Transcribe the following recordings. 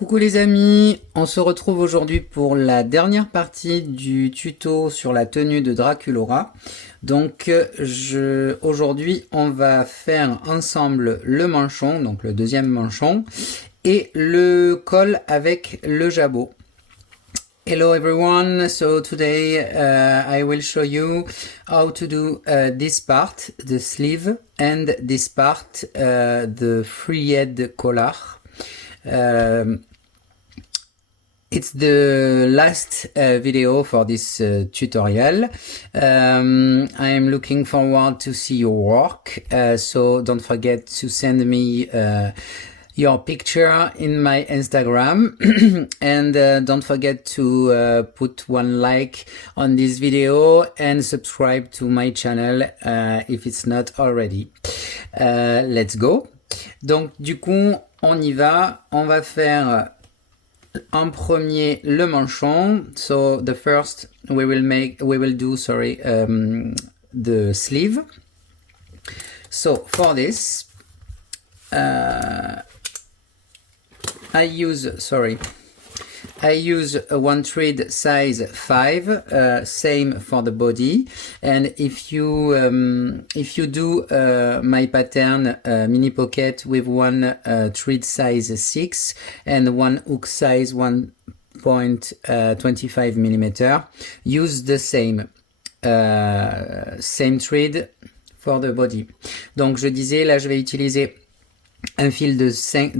Coucou les amis, on se retrouve aujourd'hui pour la partie du tuto sur la tenue de Draculaura. Donc aujourd'hui on va faire ensemble le manchon, donc le deuxième manchon, et le col avec le jabot. Hello everyone, so today I will show you how to do this part, the sleeve, and this part, the free head collar. It's the last video for this tutorial. I am looking forward to see your work, so don't forget to send me your picture in my Instagram and don't forget to put one like on this video and subscribe to my channel if it's not already. Let's go. Donc du coup on y va, on va faire en premier le manchon. So the first we will do the sleeve. So for this I use a one thread size 5, same for the body. And if you do my pattern mini pocket with one thread size 6 and one hook size 1.25 millimeter, use the same thread for the body. Donc je disais, là je vais utiliser un fil de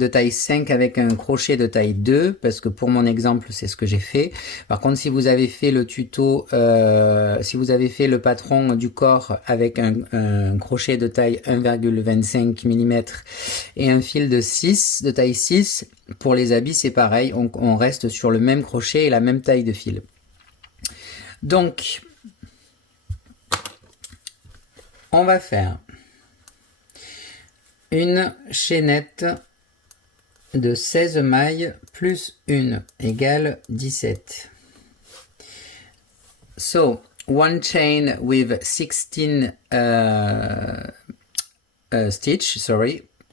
taille 5 avec un crochet de taille 2 parce que pour mon exemple c'est ce que j'ai fait. Par contre si vous avez fait le tuto, si vous avez fait le patron du corps avec un crochet de taille 1,25 mm et un fil de taille 6, pour les habits c'est pareil, on reste sur le même crochet et la même taille de fil. Donc on va faire une chaînette de 16 mailles plus 1 égale 17. So, one chain with 16 stitch,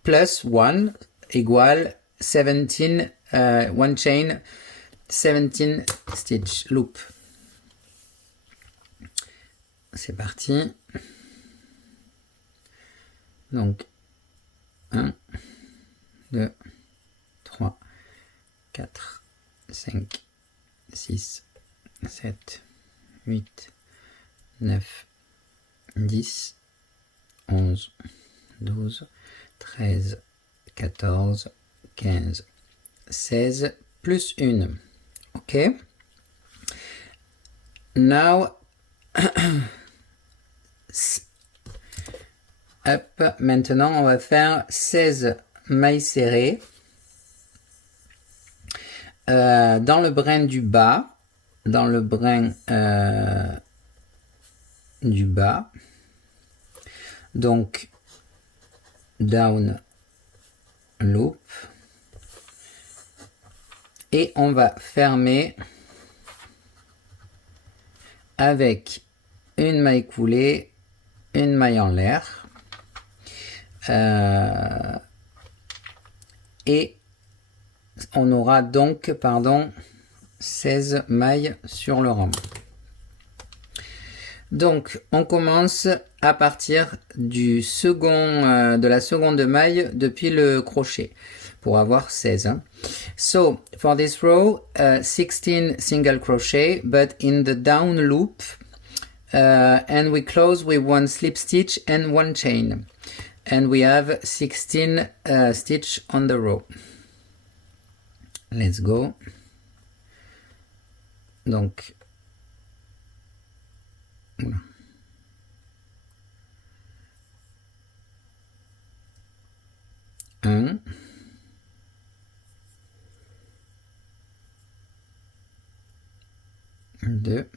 plus 1 égale 17, one chain, 17 stitch, loop. C'est parti. Donc, 1, 2, 3, 4, 5, 6, 7, 8, 9, 10, 11, 12, 13, 14, 15, 16, plus 1. OK? Now, hop, maintenant on va faire 16 mailles serrées dans le brin du bas, donc down loop, et on va fermer avec une maille coulée, une maille en l'air. Et on aura donc 16 mailles sur le rang. Donc on commence à partir du de la seconde maille depuis le crochet pour avoir 16. So for this row 16 single crochet but in the down loop and we close with one slip stitch and one chain. And we have 16 stitch on the row. Let's go. Donc, oula. Un, deux,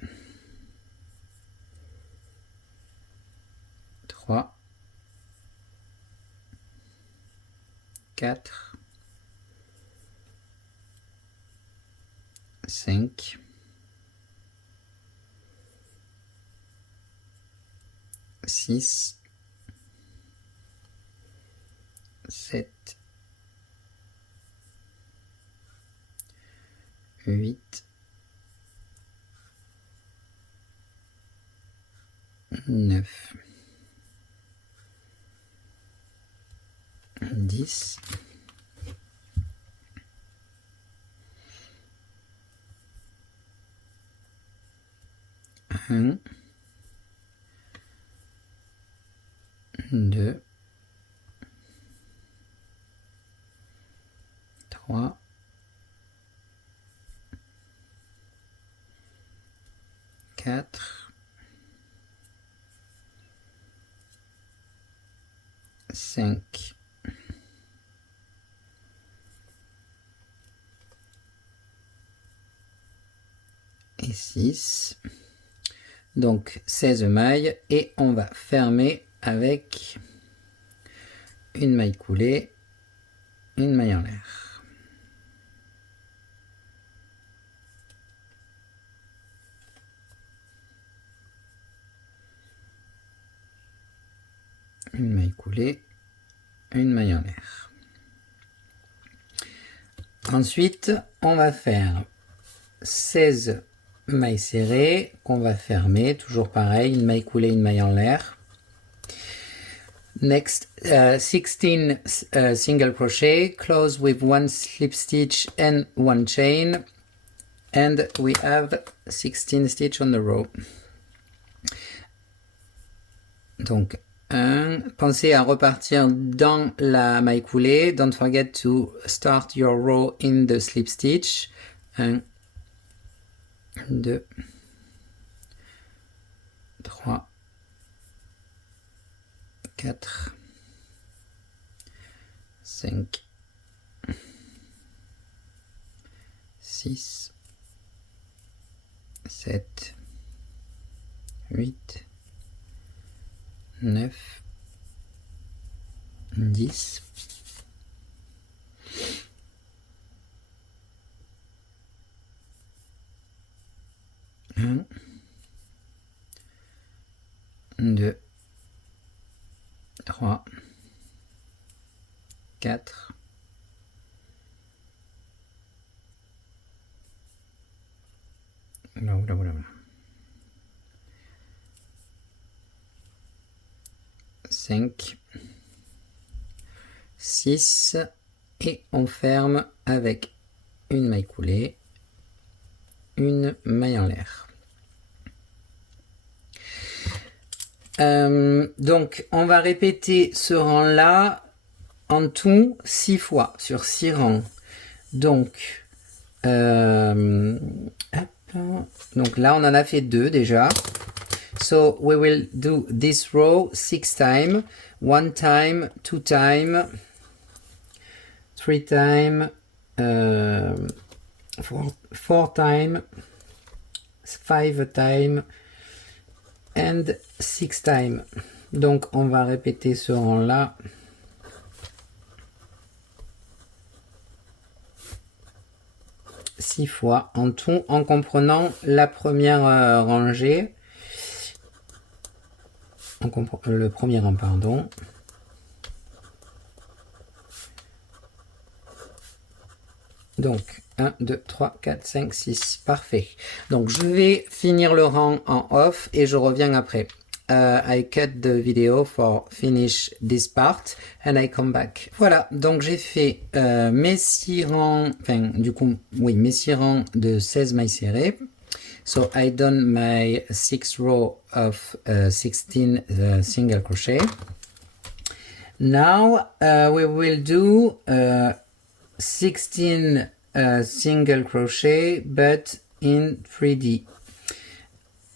trois, 4, 5, 6, 7, 8, 9, 10, 1, 2, 3, 4, 5, et 6. Donc 16 mailles et on va fermer avec une maille coulée, une maille en l'air. Une maille coulée, une maille en l'air. Ensuite, on va faire 16 mailles serrées qu'on va fermer, toujours pareil, une maille coulée, une maille en l'air. Next, 16 single crochet, close with one slip stitch and one chain, and we have 16 stitch on the row. Donc, 1, pensez à repartir dans la maille coulée. Don't forget to start your row in the slip stitch. 1, 2, 3, 4, 5, 6, 7, 8, 9, 10, 1, 2, 3, 4, 5, 6 et on ferme avec une maille coulée, une maille en l'air. Donc on va répéter ce rang là en tout 6 fois sur 6 rangs. Donc là on en a fait 2 déjà. So we will do this row 6 times, 1 time, 2 time, 3 time, 4 time, 5 time and 6 time. Donc on va répéter ce rang là. Six fois en tout, en comprenant la première rangée, le premier rang, pardon. Donc 1, 2, 3, 4, 5, 6, parfait. Donc je vais finir le rang en off et je reviens après. I cut the video for finish this part and I come back. Voilà, donc j'ai fait mes 6 rangs, enfin du coup, oui, mes 6 rangs de 16 mailles serrées. So I done my 6 row of 16 single crochet. Now we will do 16 single crochet but in 3D.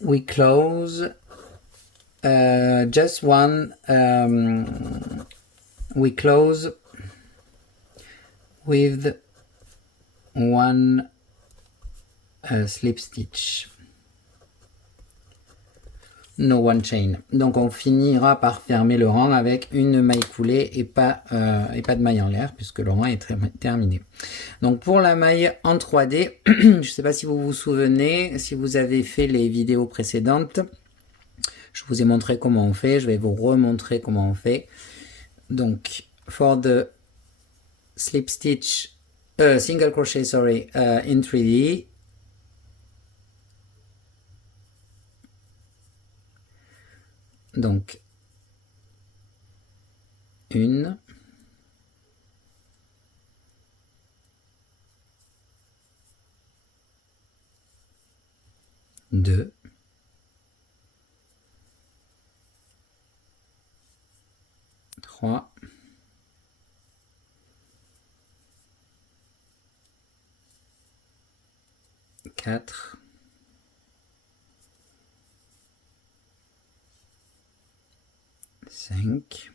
We close just one, we close with one slip stitch, no one chain. Donc on finira par fermer le rang avec une maille coulée et pas de maille en l'air puisque le rang est terminé. Donc pour la maille en 3D, je ne sais pas si vous vous souvenez, si vous avez fait les vidéos précédentes, je vous ai montré comment on fait, je vais vous remontrer comment on fait. Donc, for the slip stitch single crochet, sorry, in 3D. Donc, une, deux, trois, quatre, cinq,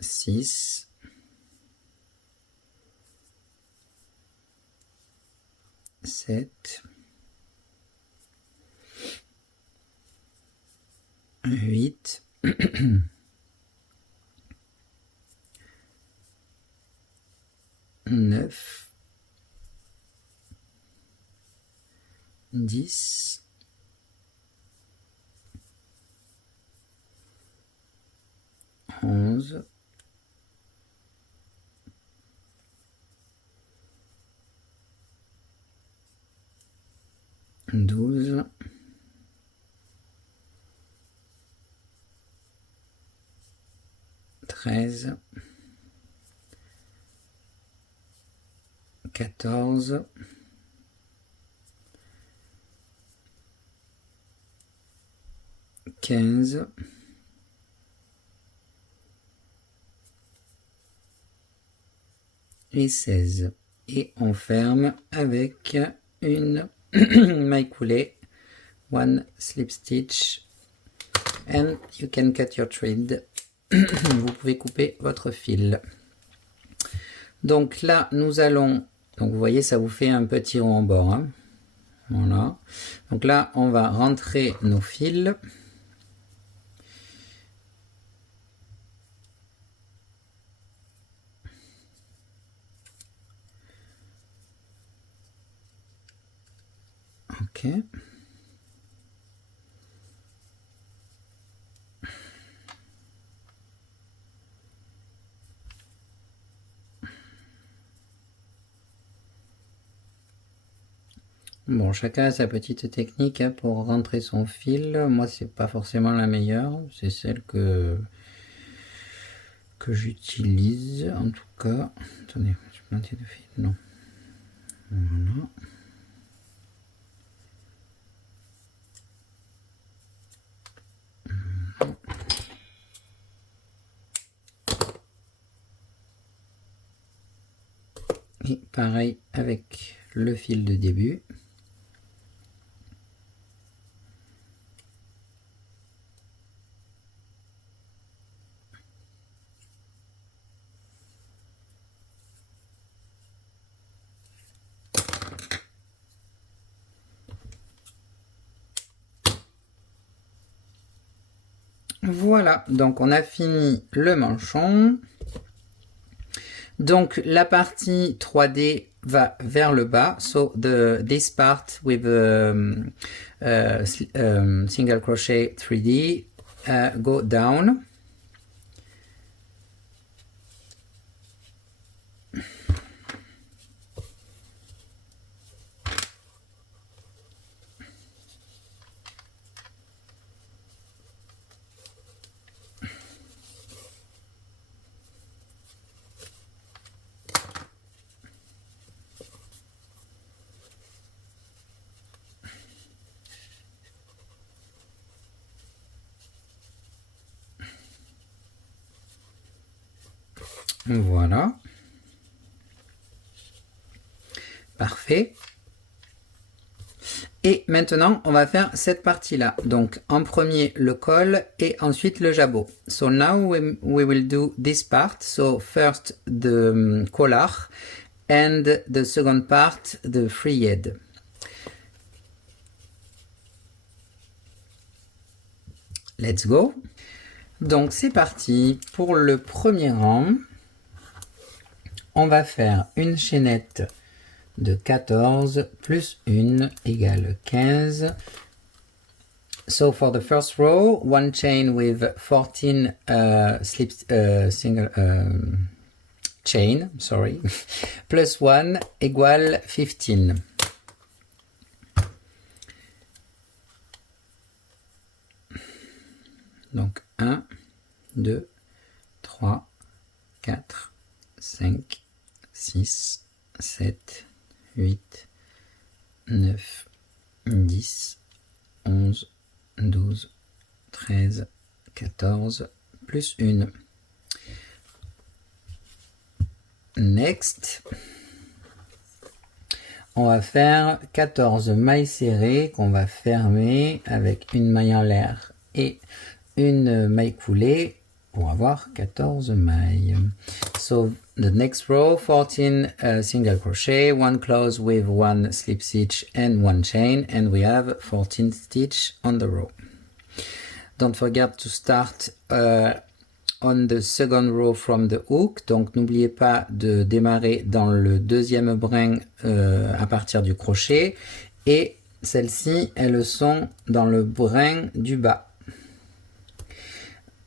six, sept, huit, neuf, 10, 11, 12, 13, 14, 15, et 16. Et on ferme avec une maille coulée, one slip stitch, and you can cut your thread. Vous pouvez couper votre fil. Donc là, nous allons, donc vous voyez, ça vous fait un petit rond en bord, hein. Voilà. Donc là, on va rentrer nos fils. Ok. Bon, chacun a sa petite technique, hein, pour rentrer son fil. Moi, c'est pas forcément la meilleure. C'est celle que j'utilise, en tout cas. Attendez, j'ai planté de fil. Non. Voilà. Et pareil avec le fil de début. Voilà, donc on a fini le manchon. Donc la partie 3D va vers le bas. So this part with single crochet 3D go down. Voilà. Parfait. Et maintenant, on va faire cette partie-là. Donc, en premier, le col et ensuite le jabot. So now we will do this part. So first the collar and the second part, the free head. Let's go. Donc, c'est parti. Pour le premier rang, on va faire une chaînette de 14 plus 1 égale 15. So for the first row, one chain with 14 single chain, sorry, plus 1 égale 15. Donc 1, 2, 3, 4, 5, 6, 7, 8, 9, 10, 11, 12, 13, 14, plus 1. Next, on va faire 14 mailles serrées qu'on va fermer avec une maille en l'air et une maille coulée pour avoir 14 mailles. So the next row, 14 single crochet, one close with one slip stitch and one chain, and we have 14 stitch on the row. Don't forget to start on the second row from the hook, donc n'oubliez pas de démarrer dans le deuxième brin à partir du crochet, et celles-ci, elles sont dans le brin du bas.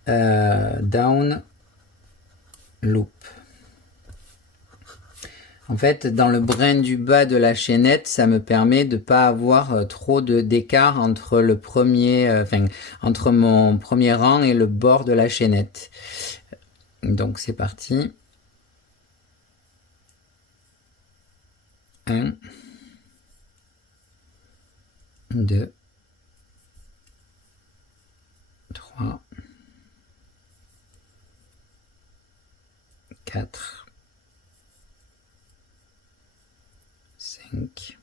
Down loop. En fait, dans le brin du bas de la chaînette, ça me permet de pas avoir trop d'écart entre le premier, entre mon premier rang et le bord de la chaînette. Donc c'est parti. 1, 2, 3, 4, 5,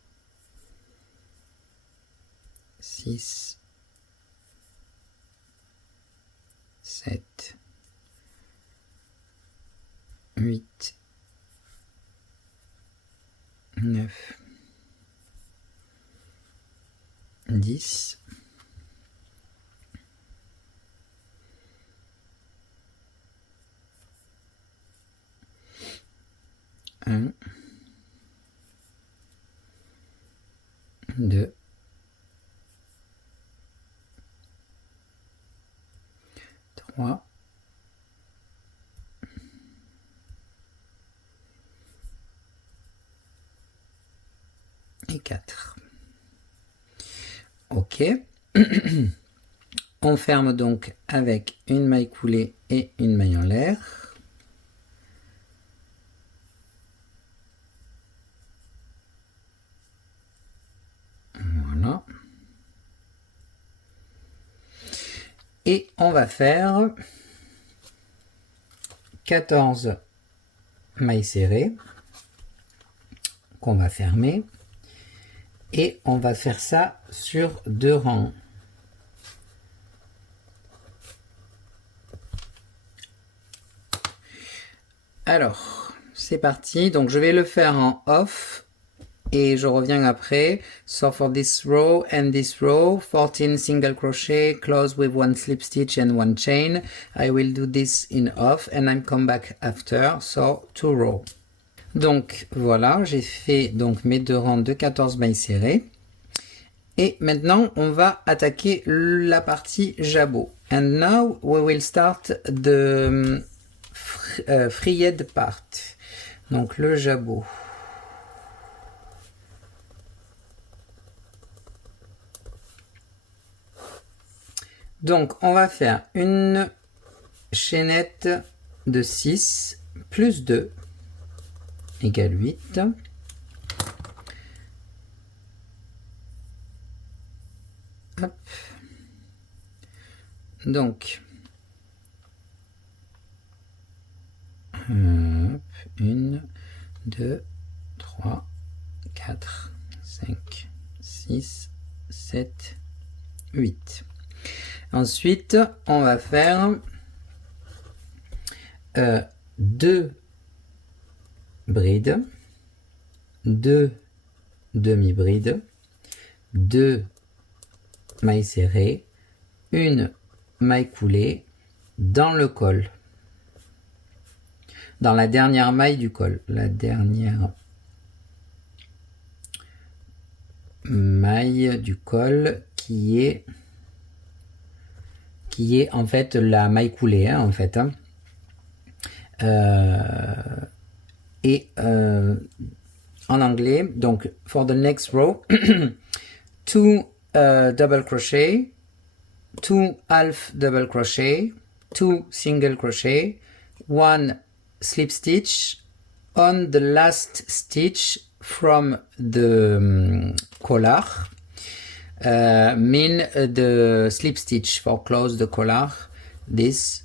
6, 7, 8, 9, 10, 1, 2, 3, et 4. Ok. On ferme donc avec une maille coulée et une maille en l'air. Voilà. Et on va faire 14 mailles serrées qu'on va fermer. Et on va faire ça sur 2 rangs. Alors, c'est parti. Donc, je vais le faire en off et je reviens après. So, for this row and this row, 14 single crochet, close with one slip stitch and one chain. I will do this in off and I'll come back after. So, 2 rows. Donc voilà, j'ai fait donc mes 2 rangs de 14 mailles serrées. Et maintenant, on va attaquer la partie jabot. And now we will start the frayed part. Donc le jabot. Donc on va faire une chaînette de 6 plus 2 égale 8. Hop. Donc, 1, 2, 3, 4, 5, 6, 7, 8. Ensuite, on va faire 2 brides, 2 demi-brides, 2 mailles serrées, une maille coulée dans le col, dans la dernière maille du col, la dernière maille du col qui est qui est en fait la maille coulée, hein, en fait. Hein. Et en anglais, donc for the next row, 2 double crochet, 2 half double crochet, 2 single crochet, 1 slip stitch on the last stitch from the collar. Mean the slip stitch for close the collar. This.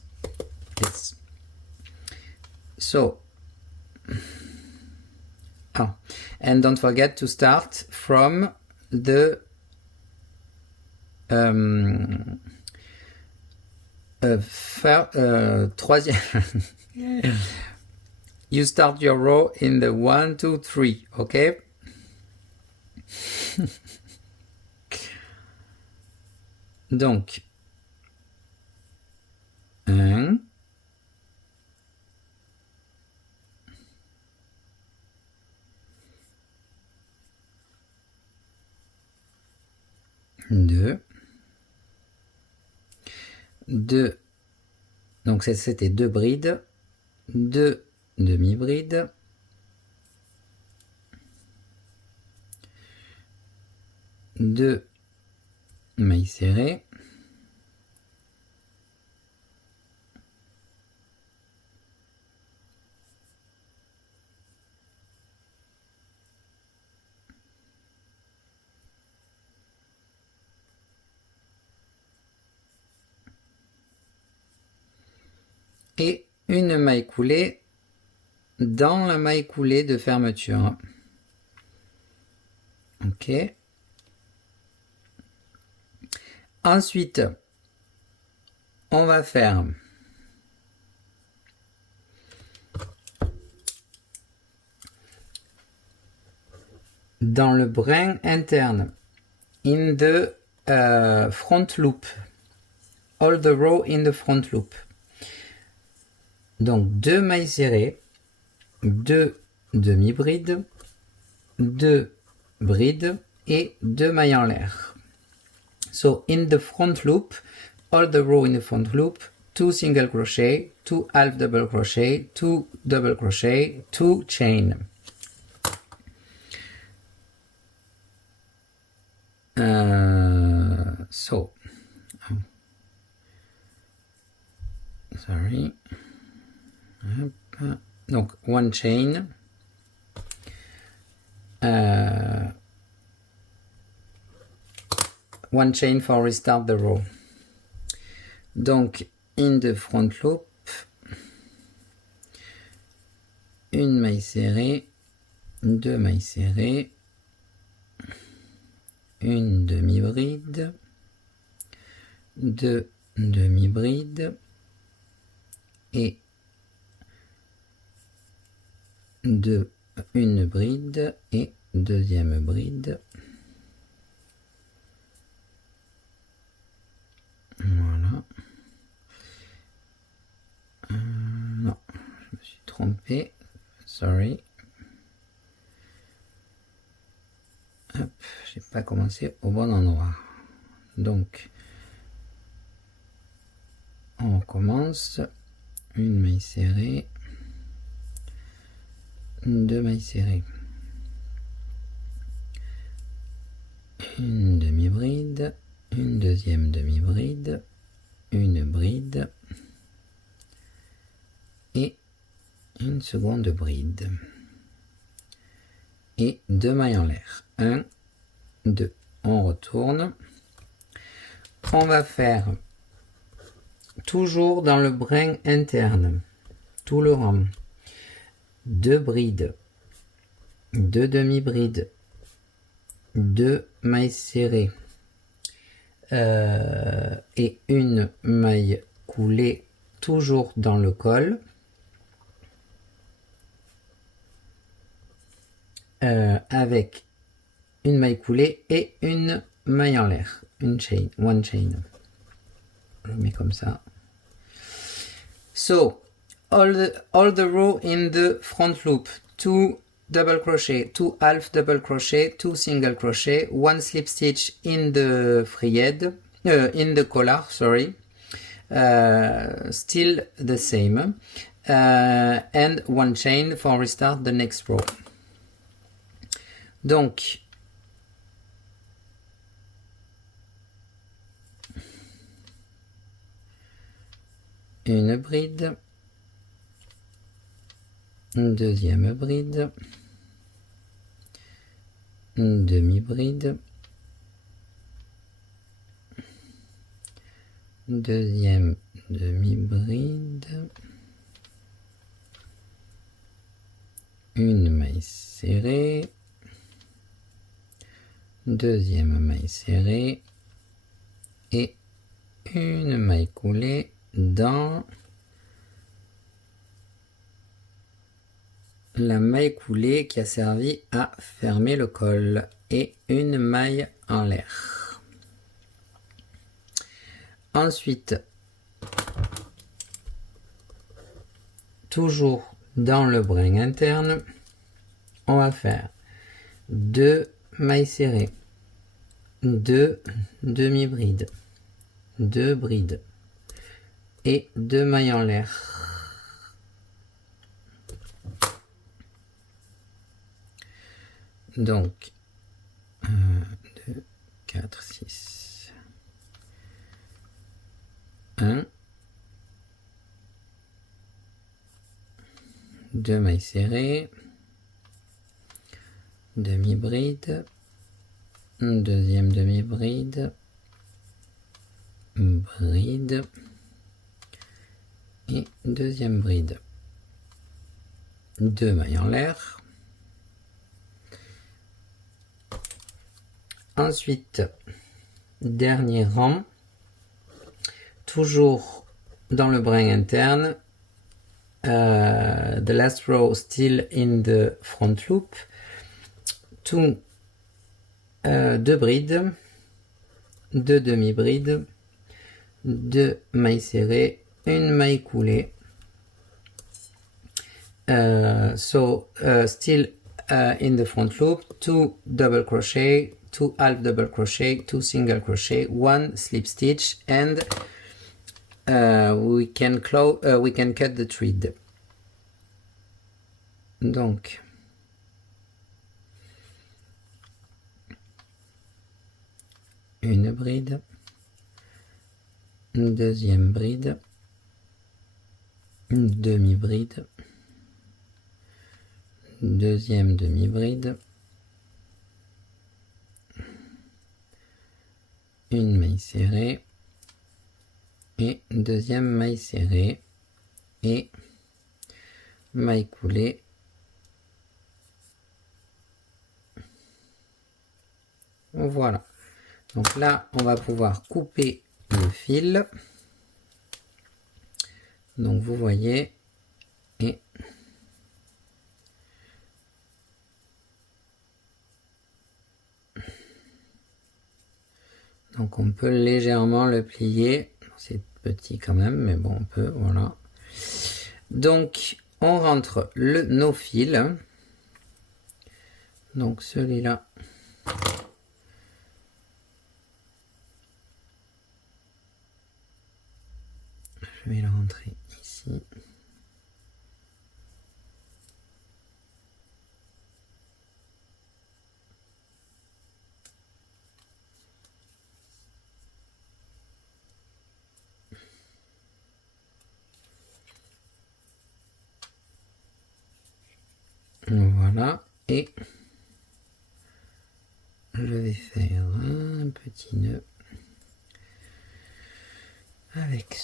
So, and don't forget to start from the troisième. You start your row in the 1, 2, 3, okay? Donc, 1, 2, donc c'était 2 brides, 2 demi-brides, 2 mailles serrées, et une maille coulée dans la maille coulée de fermeture. Ok. Ensuite, on va faire dans le brin interne, in the front loop, all the row in the front loop. Donc 2 mailles serrées, 2 demi-brides, 2 brides et 2 mailles en l'air. So in the front loop, all the row in the front loop, 2 single crochet, 2 half double crochet, 2 double crochet, 2 chain. Sorry. Donc, 1 chain. 1 chain for restart the row. Donc, in the front loop, une maille serrée, 2 mailles serrées, une demi-bride, 2 demi-brides et une bride et deuxième bride. Voilà. Non, je me suis trompé. Sorry. Hop, j'ai pas commencé au bon endroit. Donc, on commence. Une maille serrée. 2 mailles serrées. Une demi-bride. Une deuxième demi-bride. Une bride. Et une seconde bride. Et 2 mailles en l'air. 1, 2. On retourne. On va faire toujours dans le brin interne, tout le rang. 2 brides, 2 demi-brides, 2 mailles serrées et une maille coulée toujours dans le col. Avec une maille coulée et une maille en l'air, one chain. Je mets comme ça. So, all the row in the front loop, 2 double crochet, 2 half double crochet, 2 single crochet, 1 slip stitch in the free head, in the collar, sorry, still the same, and one chain for restart the next row. Donc une bride, une deuxième bride, une demi-bride, deuxième demi-bride, une maille serrée, deuxième maille serrée et une maille coulée dans la maille coulée qui a servi à fermer le col et une maille en l'air. Ensuite, toujours dans le brin interne, on va faire 2 mailles serrées, 2 demi-brides, 2 brides et 2 mailles en l'air. Donc 1, 2, 4, 6. 1, 2 mailles serrées, demi-bride, deuxième demi-bride, bride et deuxième bride. 2 mailles en l'air. Ensuite, dernier rang, toujours dans le brin interne, the last row still in the front loop, 2 brides, 2 demi-brides, 2 mailles serrées, une maille coulée. Still in the front loop, 2 double crochet, 2 half double crochet, 2 single crochet, 1 slip stitch, and we can cut the thread. Donc une bride, une deuxième bride, une demi-bride, deuxième demi-bride, une maille serrée et deuxième maille serrée et maille coulée. Voilà. Donc là, on va pouvoir couper le fil. Donc vous voyez, et donc on peut légèrement le plier. C'est petit quand même, mais bon, on peut, voilà. Donc on rentre nos fils. Donc celui-là, je vais le rentrer ici. Voilà, et je vais faire un petit nœud avec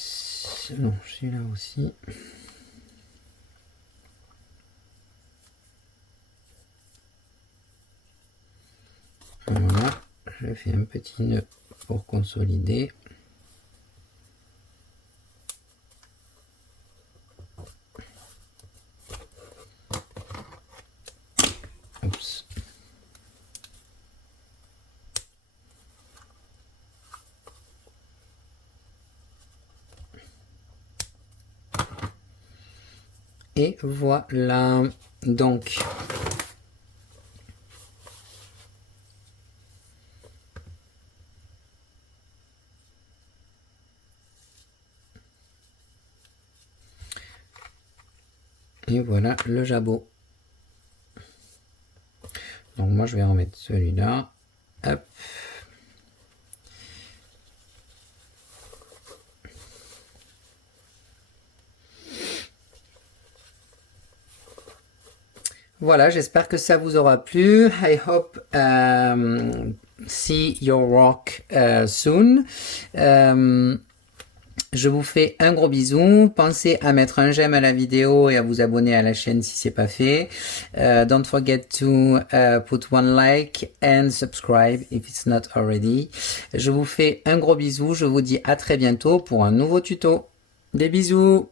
non, celui-là aussi. Voilà, je fais un petit nœud pour consolider. Oups. Et voilà, donc Et voilà le jabot. Donc moi je vais remettre celui-là. Hop. Voilà, j'espère que ça vous aura plu. I hope see your work soon. Je vous fais un gros bisou. Pensez à mettre un j'aime à la vidéo et à vous abonner à la chaîne si c'est pas fait. Don't forget to put one like and subscribe if it's not already. Je vous fais un gros bisou. Je vous dis à très bientôt pour un nouveau tuto. Des bisous.